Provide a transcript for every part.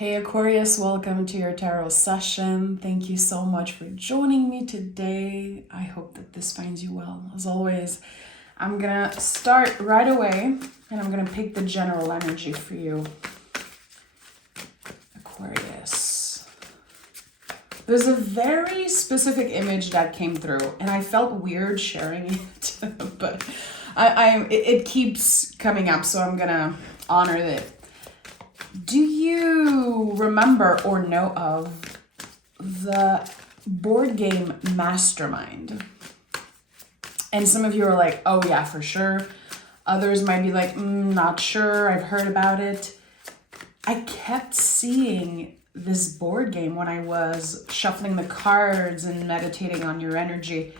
Hey Aquarius, welcome to your tarot session. Thank you so much for joining me today. I hope that this finds you well. As always, I'm gonna start right away and I'm gonna pick the general energy for you, Aquarius. There's a very specific image that came through and I felt weird sharing it, but it keeps coming up, so I'm gonna honor it. Do you remember or know of the board game Mastermind? And some of you are like, oh yeah, for sure. Others might be like, not sure, I've heard about it. I kept seeing this board game when I was shuffling the cards and meditating on your energy.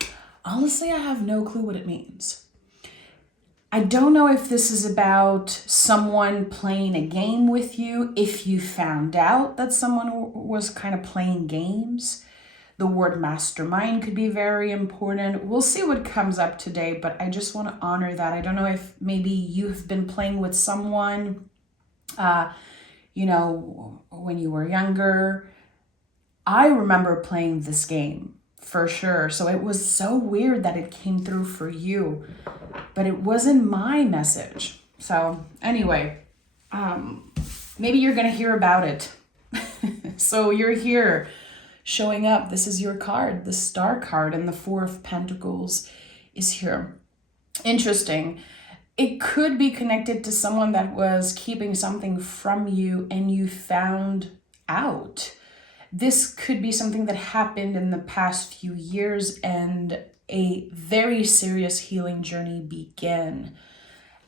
Honestly, I have no clue what it means. I don't know if this is about someone playing a game with you, if you found out that someone was kind of playing games. The word mastermind could be very important. We'll see what comes up today, but I just want to honor that. I don't know if maybe you've been playing with someone, when you were younger. I remember playing this game for sure. So it was so weird that it came through for you, but it wasn't my message. So anyway, maybe you're going to hear about it. So you're here showing up. This is your card, the Star card, and the Four of Pentacles is here. Interesting. It could be connected to someone that was keeping something from you and you found out. This could be something that happened in the past few years and a very serious healing journey began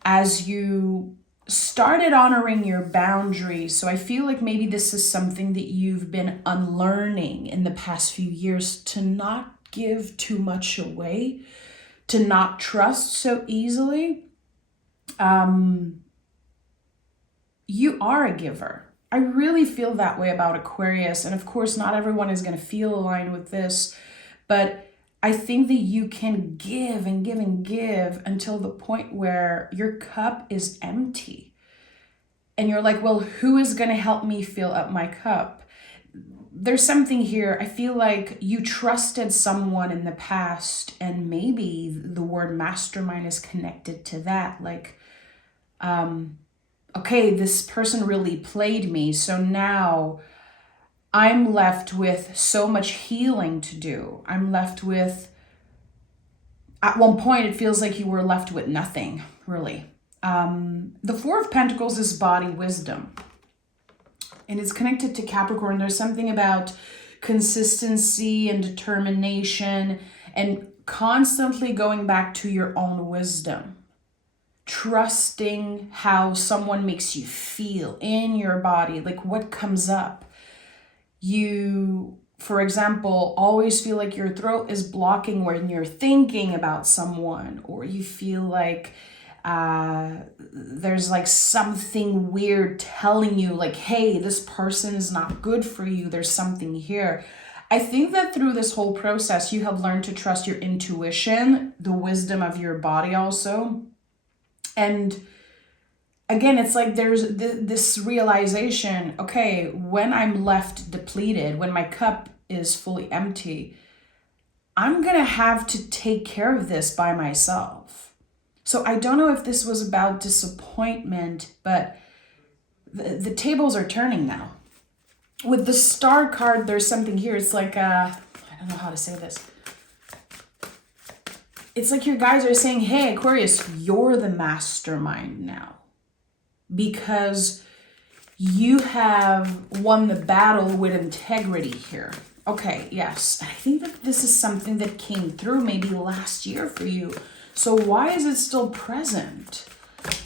as you started honoring your boundaries. So I feel like maybe this is something that you've been unlearning in the past few years, to not give too much away, to not trust so easily. You are a giver. I really feel that way about Aquarius. And of course, not everyone is going to feel aligned with this, but I think that you can give and give and give until the point where your cup is empty. And you're like, well, who is going to help me fill up my cup? There's something here. I feel like you trusted someone in the past, and maybe the word mastermind is connected to that. Like, okay, this person really played me, so now I'm left with so much healing to do. I'm left with, at one point, it feels like you were left with nothing, really. The Four of Pentacles is body wisdom, and it's connected to Capricorn. There's something about consistency and determination and constantly going back to your own wisdom. Trusting how someone makes you feel in your body, like what comes up. You, for example, always feel like your throat is blocking when you're thinking about someone, or you feel like there's like something weird telling you like, hey, this person is not good for you. There's something here. I think that through this whole process, you have learned to trust your intuition, the wisdom of your body also. And again, it's like there's this realization, okay, when I'm left depleted, when my cup is fully empty, I'm going to have to take care of this by myself. So I don't know if this was about disappointment, but the tables are turning now. With the Star card, there's something here. It's like, I don't know how to say this. It's like your guys are saying, hey, Aquarius, you're the mastermind now, because you have won the battle with integrity here. Okay, yes. I think that this is something that came through maybe last year for you. So why is it still present?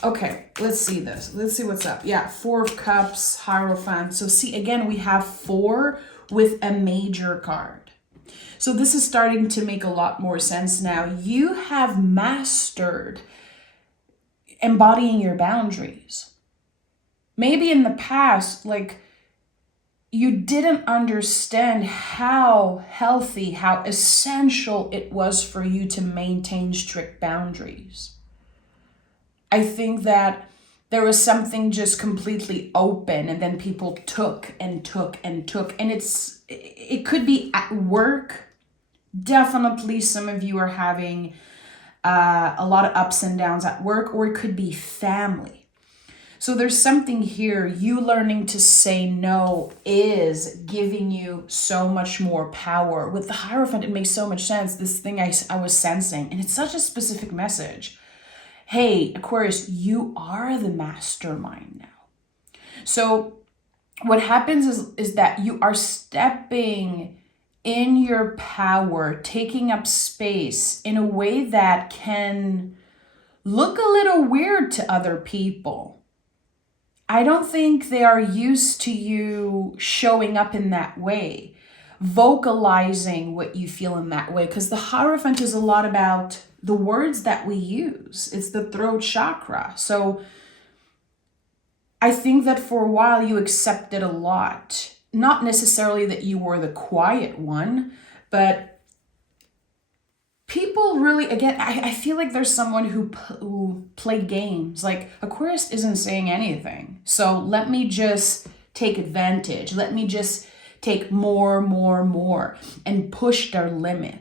Okay, let's see this. Let's see what's up. Yeah, Four of Cups, Hierophant. So see, again, we have 4 with a major card. So this is starting to make a lot more sense now. You have mastered embodying your boundaries. Maybe in the past, like, you didn't understand how healthy, how essential it was for you to maintain strict boundaries. I think that there was something just completely open, and then people took and took and took. And it could be at work. Definitely some of you are having a lot of ups and downs at work, or it could be family. So there's something here. You learning to say no is giving you so much more power. With the Hierophant, it makes so much sense. This thing I was sensing, and it's such a specific message. Hey, Aquarius, you are the mastermind now. So what happens is that you are stepping in your power, taking up space in a way that can look a little weird to other people. I don't think they are used to you showing up in that way, vocalizing what you feel in that way, because the Hierophant is a lot about the words that we use. It's the throat chakra. So I think that for a while you accepted a lot. Not necessarily that you were the quiet one, but people really, again, I feel like there's someone who played games. Like, Aquarius isn't saying anything. So let me just take advantage. Let me just take more, and push their limit.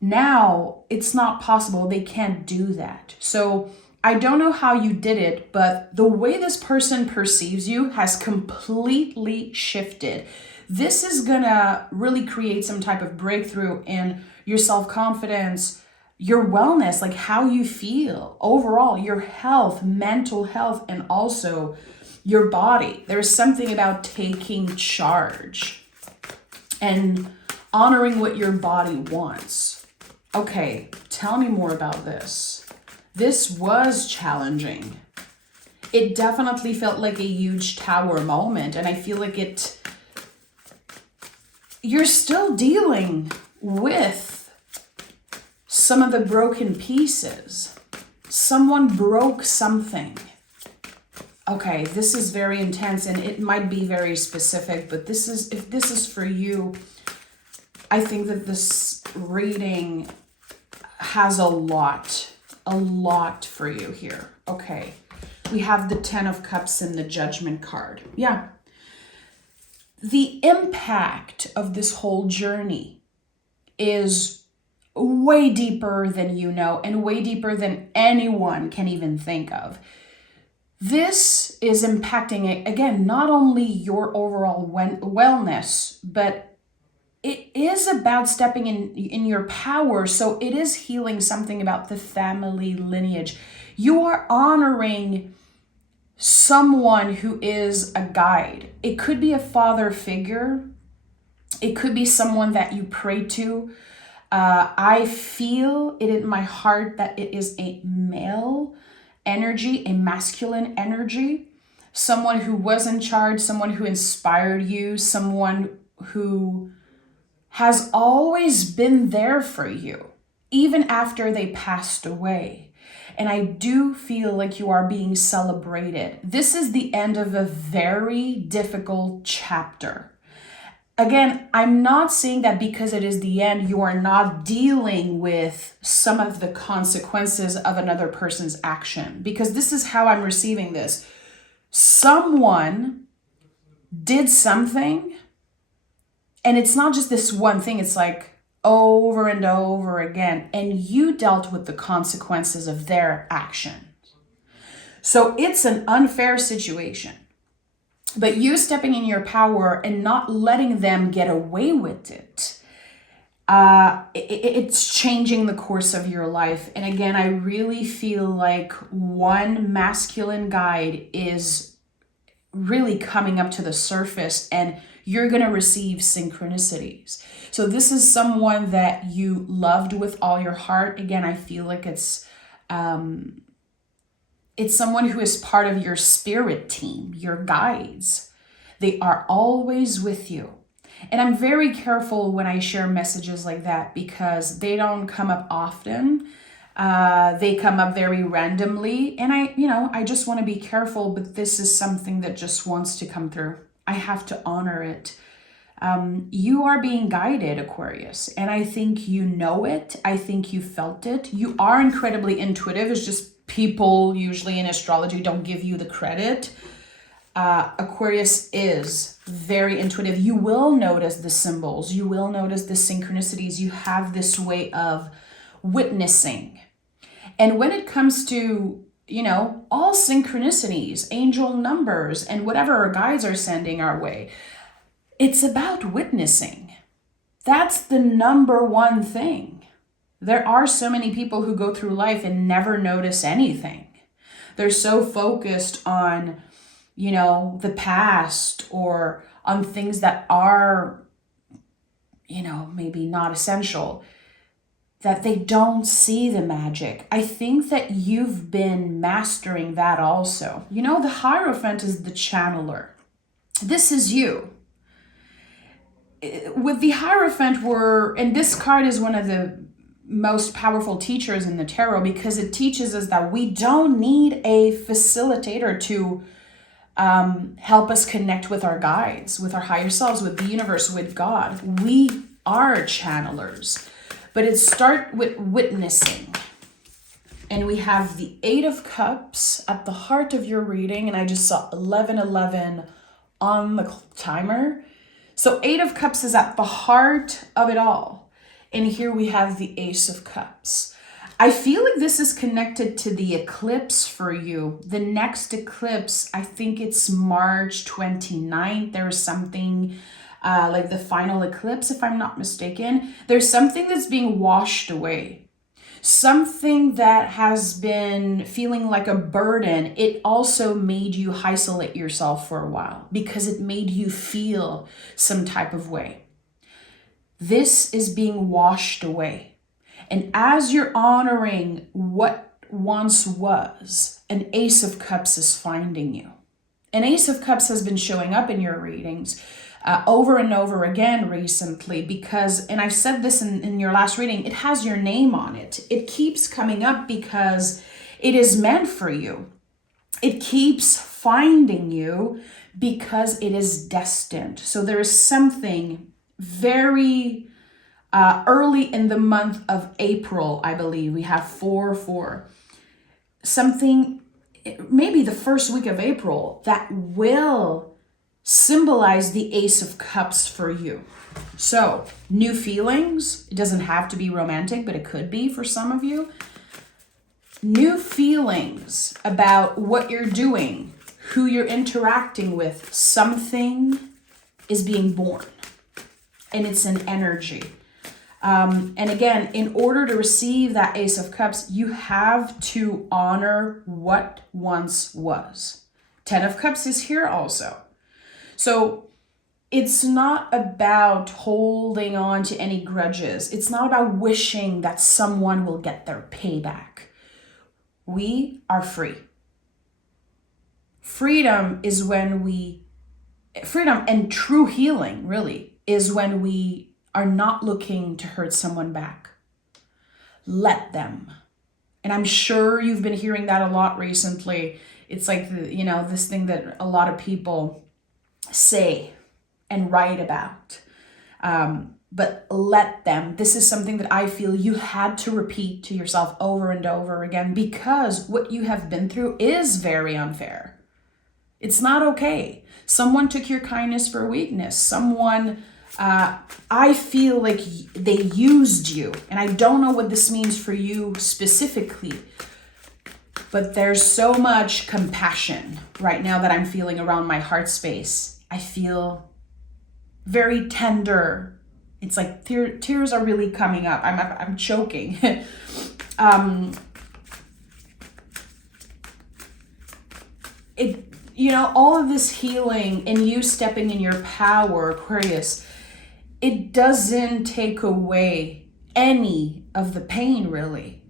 Now it's not possible. They can't do that. So I don't know how you did it, but the way this person perceives you has completely shifted. This is gonna really create some type of breakthrough in your self-confidence, your wellness, like how you feel overall, your health, mental health, and also your body. There's something about taking charge and honoring what your body wants. Okay, tell me more about this. This was challenging. It definitely felt like a huge tower moment, and I feel like you're still dealing with some of the broken pieces. Someone broke something. Okay, this is very intense, and it might be very specific, but if this is for you, I think that this reading has a lot for you here. Okay, we have the 10 of Cups and the Judgment card. Yeah. The impact of this whole journey is way deeper than you know, and way deeper than anyone can even think of. This is impacting, again, not only your overall wellness, but it is about stepping in your power. So it is healing something about the family lineage. You are honoring someone who is a guide. It could be a father figure. It could be someone that you pray to. I feel it in my heart that it is a male energy, a masculine energy. Someone who was in charge, someone who inspired you, someone who has always been there for you, even after they passed away. And I do feel like you are being celebrated. This is the end of a very difficult chapter. Again, I'm not saying that because it is the end, you are not dealing with some of the consequences of another person's action, because this is how I'm receiving this. Someone did something, and it's not just this one thing, it's like over and over again, and you dealt with the consequences of their actions. So it's an unfair situation. But you stepping in your power and not letting them get away with it, it's changing the course of your life. And again, I really feel like one masculine guide is really coming up to the surface, and you're going to receive synchronicities. So this is someone that you loved with all your heart. Again, I feel like it's someone who is part of your spirit team, your guides. They are always with you. And I'm very careful when I share messages like that, because they don't come up often. They come up very randomly. And I just want to be careful, but this is something that just wants to come through. I have to honor it. You are being guided, Aquarius. And I think you know it. I think you felt it. You are incredibly intuitive. It's just people usually in astrology don't give you the credit. Aquarius is very intuitive. You will notice the symbols. You will notice the synchronicities. You have this way of witnessing. And when it comes to, you know, all synchronicities, angel numbers, and whatever our guides are sending our way, it's about witnessing. That's the number one thing. There are so many people who go through life and never notice anything. They're so focused on, you know, the past or on things that are, you know, maybe not essential, that they don't see the magic. I think that you've been mastering that also. You know, the Hierophant is the channeler. This is you. With the Hierophant, and this card is one of the most powerful teachers in the tarot, because it teaches us that we don't need a facilitator to help us connect with our guides, with our higher selves, with the universe, with God. We are channelers. But it starts with witnessing. And we have the Eight of Cups at the heart of your reading. And I just saw 1111 on the timer. So Eight of Cups is at the heart of it all. And here we have the Ace of Cups. I feel like this is connected to the eclipse for you. The next eclipse, I think it's March 29th. There is something like the final eclipse, if I'm not mistaken. There's something that's being washed away. Something that has been feeling like a burden. It also made you isolate yourself for a while because it made you feel some type of way. This is being washed away. And as you're honoring what once was, an Ace of Cups is finding you. An Ace of Cups has been showing up in your readings over and over again recently because, and I've said this in your last reading, it has your name on it. It keeps coming up because it is meant for you. It keeps finding you because it is destined. So there is something very early in the month of April, I believe. We have 4/4. Something, maybe the first week of April, that will symbolize the Ace of Cups for you. So, new feelings. It doesn't have to be romantic, but it could be for some of you. New feelings about what you're doing, who you're interacting with. Something is being born. And it's an energy. And again, in order to receive that Ace of Cups, you have to honor what once was. 10 of Cups is here also. So it's not about holding on to any grudges. It's not about wishing that someone will get their payback. We are free. Freedom and true healing, really, is when we are not looking to hurt someone back. Let them. And I'm sure you've been hearing that a lot recently. It's like, this thing that a lot of people say and write about. But let them. This is something that I feel you had to repeat to yourself over and over again because what you have been through is very unfair. It's not okay. Someone took your kindness for weakness. Someone, I feel like they used you. And I don't know what this means for you specifically. But there's so much compassion right now that I'm feeling around my heart space. I feel very tender. It's like tears are really coming up. I'm choking. All of this healing and you stepping in your power, Aquarius, it doesn't take away any of the pain, really.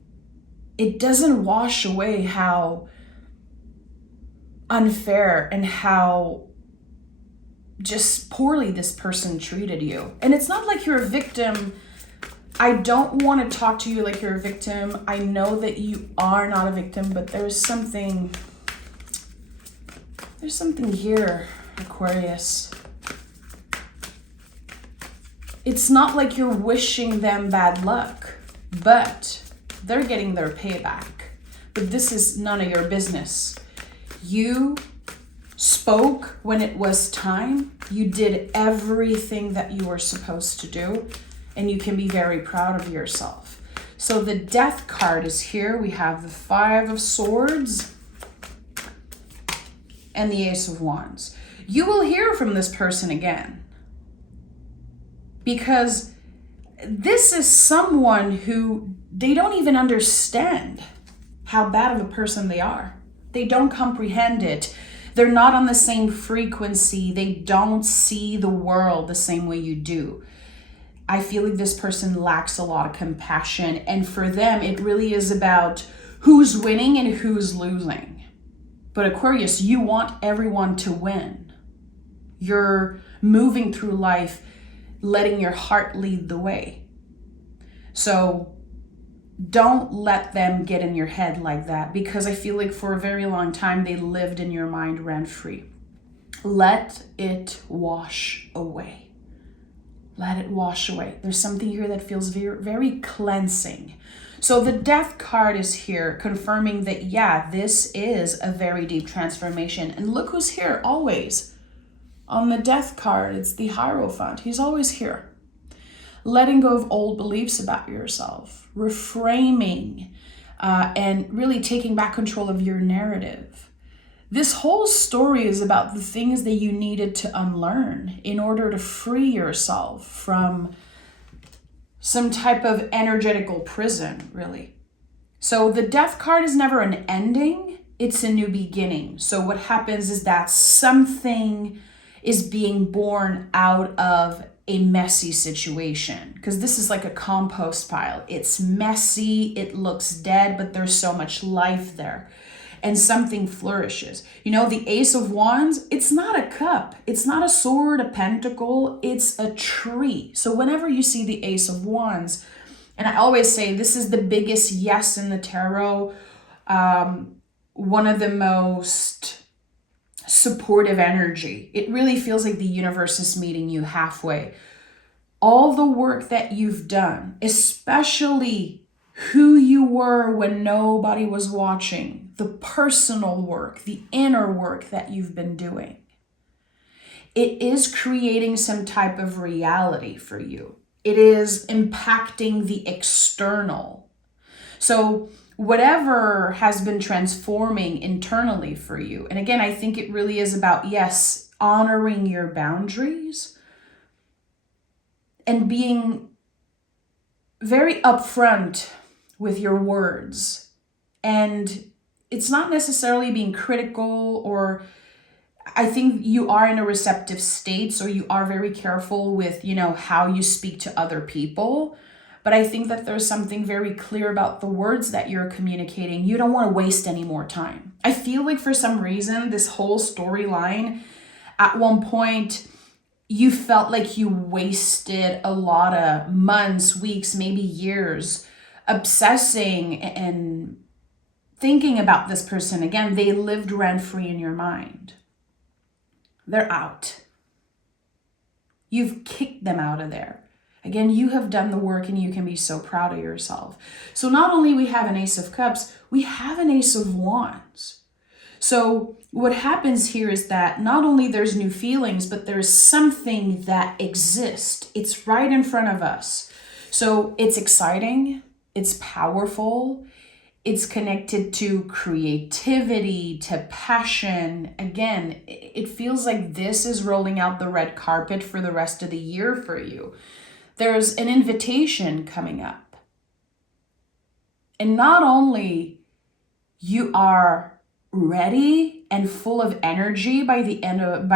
It doesn't wash away how unfair and how just poorly this person treated you. And it's not like you're a victim. I don't want to talk to you like you're a victim. I know that you are not a victim, but there's something here, Aquarius. It's not like you're wishing them bad luck, but they're getting their payback. but this is none of your business. You spoke when it was time. You did everything that you were supposed to do, and you can be very proud of yourself. So the Death card is here. We have the Five of Swords and the Ace of Wands. You will hear from this person again, because this is someone who they don't even understand how bad of a person they are. They don't comprehend it. They're not on the same frequency. They don't see the world the same way you do. I feel like this person lacks a lot of compassion. And for them, it really is about who's winning and who's losing. But Aquarius, you want everyone to win. You're moving through life, letting your heart lead the way. So don't let them get in your head like that, because I feel like for a very long time they lived in your mind rent-free. Let it wash away. Let it wash away. There's something here that feels very, very cleansing. So the Death card is here, confirming that, yeah, this is a very deep transformation. And look who's here always. On the Death card, it's the Hierophant. He's always here. Letting go of old beliefs about yourself, reframing, and really taking back control of your narrative. This whole story is about the things that you needed to unlearn in order to free yourself from some type of energetical prison, really. So the Death card is never an ending, it's a new beginning. So what happens is that something is being born out of a messy situation, because this is like a compost pile. It's messy, it looks dead, but there's so much life there, and something flourishes. You know, the Ace of Wands, it's not a cup, it's not a sword, a pentacle, it's a tree. So whenever you see the Ace of Wands, and I always say this is the biggest yes in the tarot, one of the most supportive energy. It really feels like the universe is meeting you halfway. All the work that you've done, especially who you were when nobody was watching, the personal work, the inner work that you've been doing, it is creating some type of reality for you. It is impacting the external. So whatever has been transforming internally for you. And again, I think it really is about, yes, honoring your boundaries and being very upfront with your words. And it's not necessarily being critical, or I think you are in a receptive state, so you are very careful with, you know, how you speak to other people. But I think that there's something very clear about the words that you're communicating. You don't want to waste any more time. I feel like for some reason, this whole storyline, at one point, you felt like you wasted a lot of months, weeks, maybe years, obsessing and thinking about this person. Again, they lived rent-free in your mind. They're out. You've kicked them out of there. Again, you have done the work and you can be so proud of yourself. So not only we have an Ace of Cups, we have an Ace of Wands. So what happens here is that not only there's new feelings, but there's something that exists. It's right in front of us. So it's exciting, it's powerful, it's connected to creativity, to passion. Again, it feels like this is rolling out the red carpet for the rest of the year for you. There's an invitation coming up. And not only you are ready and full of energy by the end of,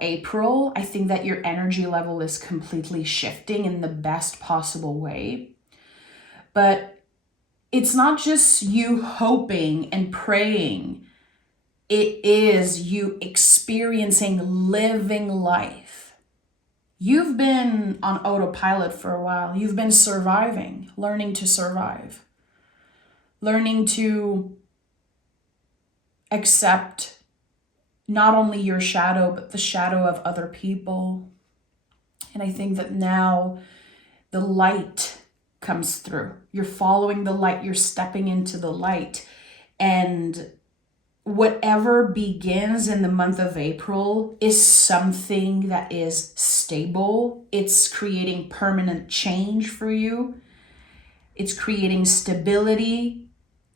April, I think that your energy level is completely shifting in the best possible way. But it's not just you hoping and praying. It is you experiencing living life. You've been on autopilot for a while. You've been surviving, learning to survive, learning to accept not only your shadow, but the shadow of other people. And I think that now the light comes through. You're following the light, you're stepping into the light. And whatever begins in the month of April is something that is stable. It's creating permanent change for you. It's creating stability,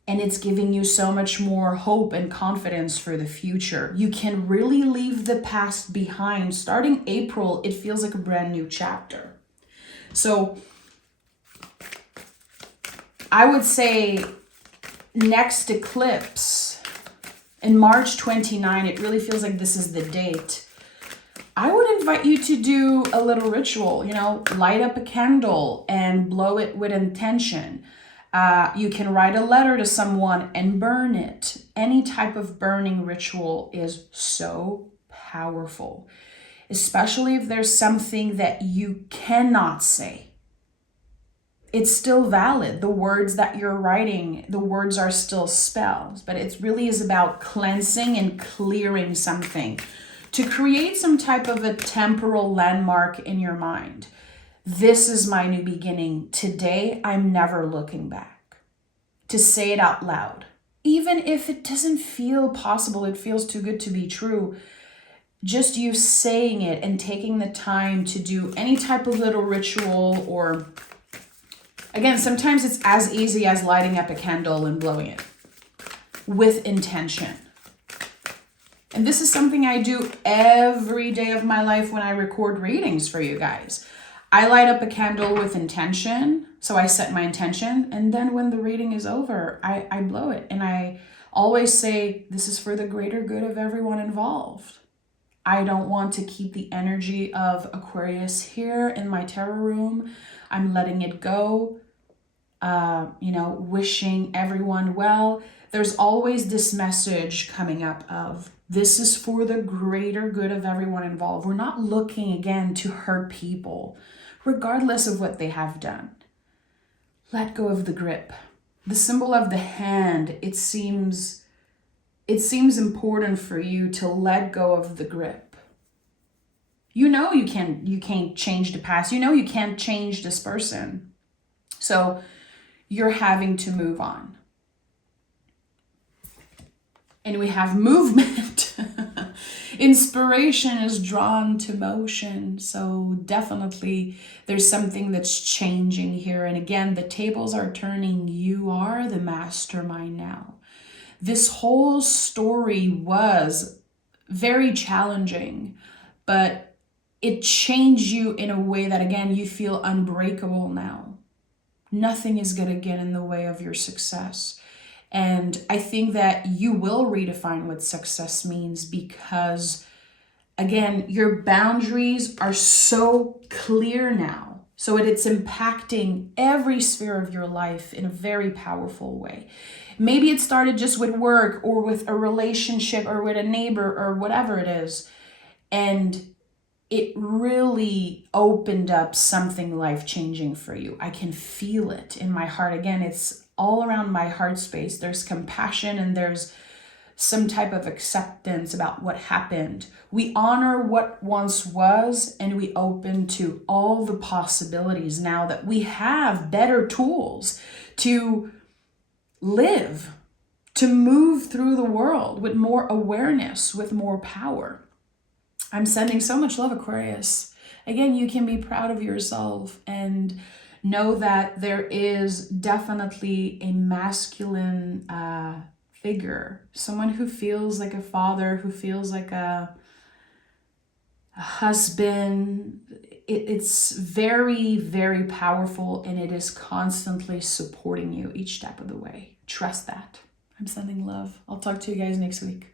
and it's giving you so much more hope and confidence for the future. You can really leave the past behind. Starting April, it feels like a brand new chapter. So I would say next eclipse in March 29, it really feels like this is the date. I would invite you to do a little ritual, light up a candle and blow it with intention. You can write a letter to someone and burn it. Any type of burning ritual is so powerful, especially if there's something that you cannot say. It's still valid. The words that you're writing, the words are still spells, but it really is about cleansing and clearing something to create some type of a temporal landmark in your mind. This is my new beginning. Today, I'm never looking back. To say it out loud. Even if it doesn't feel possible, it feels too good to be true. Just you saying it and taking the time to do any type of little ritual, or again, sometimes it's as easy as lighting up a candle and blowing it with intention. And this is something I do every day of my life when I record readings for you guys. I light up a candle with intention. So I set my intention. And then when the reading is over, I blow it. And I always say, this is for the greater good of everyone involved. I don't want to keep the energy of Aquarius here in my tarot room. I'm letting it go, wishing everyone well. There's always this message coming up of, this is for the greater good of everyone involved. We're not looking, again, to hurt people, regardless of what they have done. Let go of the grip. The symbol of the hand, it seems important for you to let go of the grip. You can't change the past. You can't change this person. So you're having to move on. And we have movement. Inspiration is drawn to motion. So definitely there's something that's changing here. And again, the tables are turning. You are the mastermind now. This whole story was very challenging, but it changed you in a way that, again, you feel unbreakable now. Nothing is going to get in the way of your success. And I think that you will redefine what success means because, again, your boundaries are so clear now. So it's impacting every sphere of your life in a very powerful way. Maybe it started just with work or with a relationship or with a neighbor or whatever it is. And it really opened up something life-changing for you. I can feel it in my heart. Again, it's all around my heart space. There's compassion and there's some type of acceptance about what happened. We honor what once was and we open to all the possibilities now that we have better tools to live, to move through the world with more awareness, with more power. I'm sending so much love, Aquarius. Again, you can be proud of yourself and know that there is definitely a masculine figure, someone who feels like a father, who feels like a husband. It's very, very powerful, and it is constantly supporting you each step of the way. Trust that. I'm sending love. I'll talk to you guys next week.